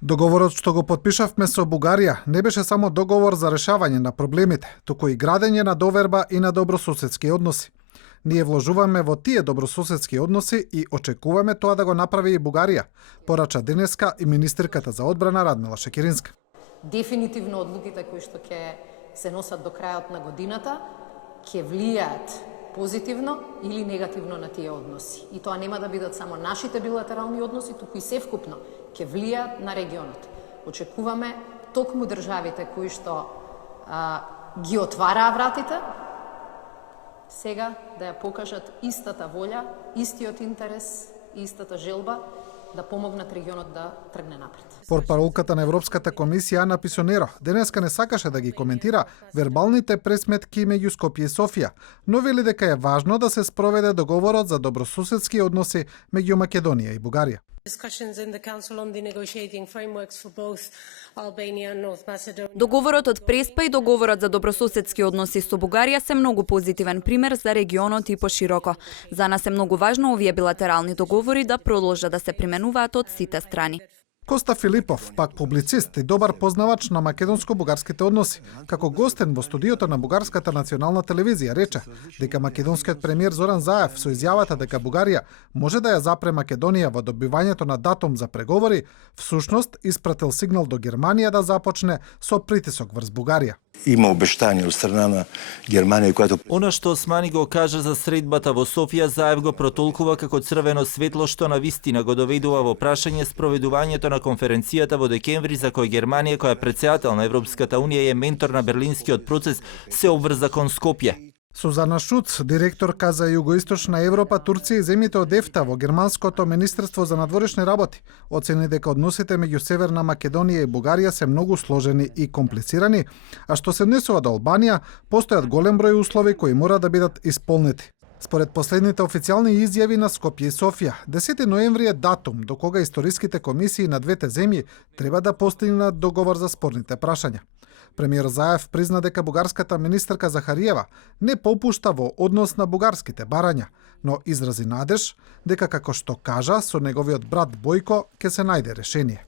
Договорот што го потпишавме со Бугарија не беше само договор за решавање на проблемите, туку и градење на доверба и на добрососедски односи. Ние вложуваме во тие добрососедски односи и очекуваме тоа да го направи и Бугарија, порача денеска и министерката за одбрана Радмила Шекеринска. Дефинитивно одлуките кои што ќе се носат до крајот на годината ќе влијаат позитивно или негативно на тие односи. И тоа нема да бидат само нашите билатерални односи, туку и севкупно ќе влијаат на регионот. Очекуваме токму државите кои што ги отвараа вратите, сега да ја покажат истата волја, истиот интерес, истата желба да помогнат регионот да тргне напред. Портпаролката на Европската комисија Ана Писонеро денеска не сакаше да ги коментира вербалните пресметки меѓу Скопје и Софија, но вели дека е важно да се спроведе договорот за добрососедски односи меѓу Македонија и Бугарија. Договорот од Преспа и договорот за добрососедски односи со Бугарија се многу позитивен пример за регионот и пошироко. За нас е многу важно овие билатерални договори да продолжат да се применуваат од сите страни. Коста Филипов, пак публицист и добар познавач на македонско-бугарските односи, како гостен во студиото на Бугарската национална телевизија, рече дека македонскиот премиер Зоран Заев со изјавата дека Бугарија може да ја запре Македонија во добивањето на датум за преговори, всушност испратил сигнал до Германија да започне со притисок врз Бугарија. Има обештање од страна на Германија којато Она што Османи го кажа за средбата во Софија, Заев го протолкува како црвено светло што на вистина го доведува во прашање спроведувањето на конференцијата во декември за која Германија, која е претседател на Европската унија и е ментор на берлинскиот процес, се обврза кон Скопје. Сузана Шуц, директорка за Југоисточна Европа, Турција и земјите од ЕФТА во Германското министерство за надворешни работи, оцени дека односите меѓу Северна Македонија и Бугарија се многу сложени и комплицирани, а што се однесува до Албанија, постојат голем број услови кои мора да бидат исполнети. Според последните официјални изјави на Скопје и Софија, 10 ноември е датум до кога историските комисии на двете земји треба да постигнат договор за спорните прашања. Премиер Заев призна дека бугарската министерка Захариева не попушта во однос на бугарските барања, но изрази надеж дека, како што кажа, со неговиот брат Бојко ќе се најде решение.